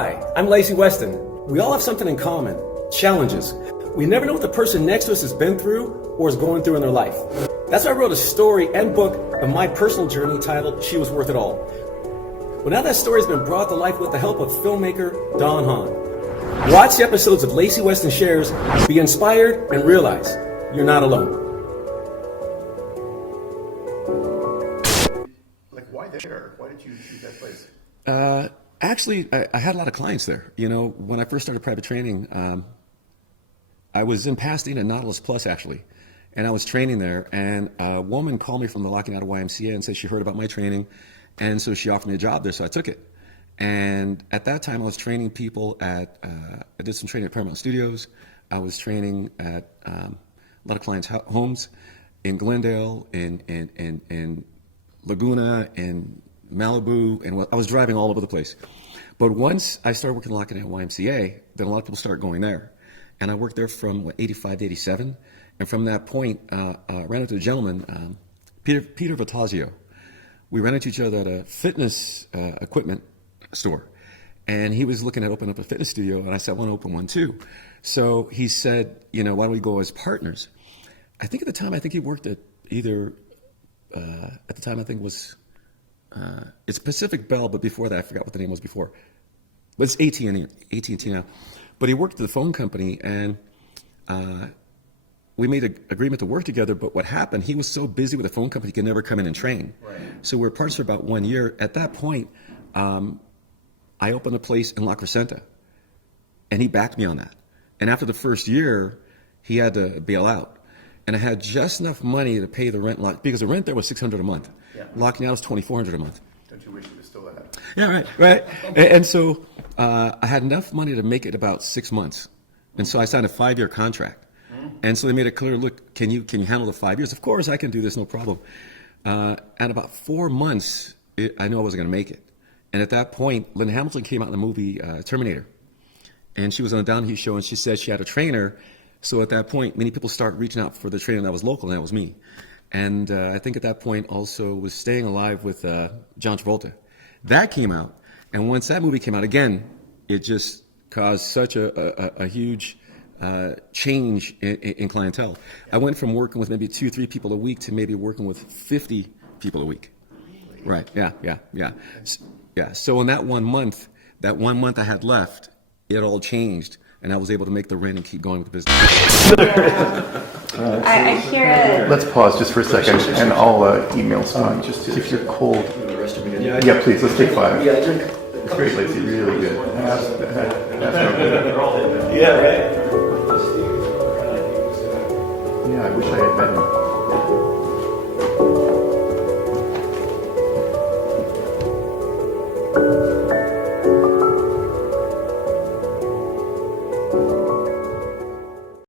Hi, I'm Lacy Weston. We all have something in common, challenges. We never know what the person next to us has been through or is going through in their life. That's why I wrote a story and book of my personal journey titled She Was Worth It All. Well, now that story has been brought to life with the help of filmmaker Don Hahn. Watch the episodes of Lacy Weston Shares, be inspired, and realize you're not alone. Like, why there? Why did you choose that place? Actually, I had a lot of clients there. You know, when I first started private training, I was in Pasadena, Nautilus Plus, actually. And I was training there, and a woman called me from the Locking Out of YMCA and said she heard about my training, and so she offered me a job there, so I took it. And at that time, I was training people at, I did some training at Paramount Studios. I was training at a lot of clients' homes in Glendale, in Laguna, in Malibu, and I was driving all over the place. But once I started working Locking Out of YMCA, then a lot of people started going there. And I worked there from 85 to 87. And from that point, I ran into a gentleman, Peter Vitazio. We ran into each other at a fitness equipment store. And he was looking at opening up a fitness studio, and I said, I want to open one too. So he said, you know, why don't we go as partners? I think at the time, he worked at either, at the time I think was, it's Pacific Bell, but before that, I forgot what the name was before. But it's AT&T now. But he worked at the phone company, and we made an agreement to work together, but what happened, he was so busy with the phone company, he could never come in and train. Right. So we were partners for about 1 year. At that point, I opened a place in La Crescenta, and he backed me on that. And after the first year, he had to bail out. And I had just enough money to pay the rent, because the rent there was $600 a month. Yeah. Locking Out was $2,400 a month. Don't you wish you were still that? Yeah, right. And so I had enough money to make it about 6 months. And so I signed a 5-year contract. And so they made it clear, look, can you handle the 5 years? Of course, I can do this, no problem. At about 4 months, I knew I wasn't going to make it. And at that point, Linda Hamilton came out in the movie Terminator. And she was on a Downhill show, and she said she had a trainer. So at that point, many people started reaching out for the trainer that was local, and that was me. And I think at that point also was Staying Alive with John Travolta. That came out. And once that movie came out, again, it just caused such a huge change in clientele. I went from working with maybe 2 or 3 people a week to maybe working with 50 people a week. Really? Right, yeah. So in that 1 month, I had left, it all changed, and I was able to make the rent and keep going with the business. I hear it. Let's pause just for a second, and I'll email Stein just to see if you're cold. Yeah, please, let's take 5. It's great, Lacy, really good. Yeah, right. Yeah, I wish I had met him.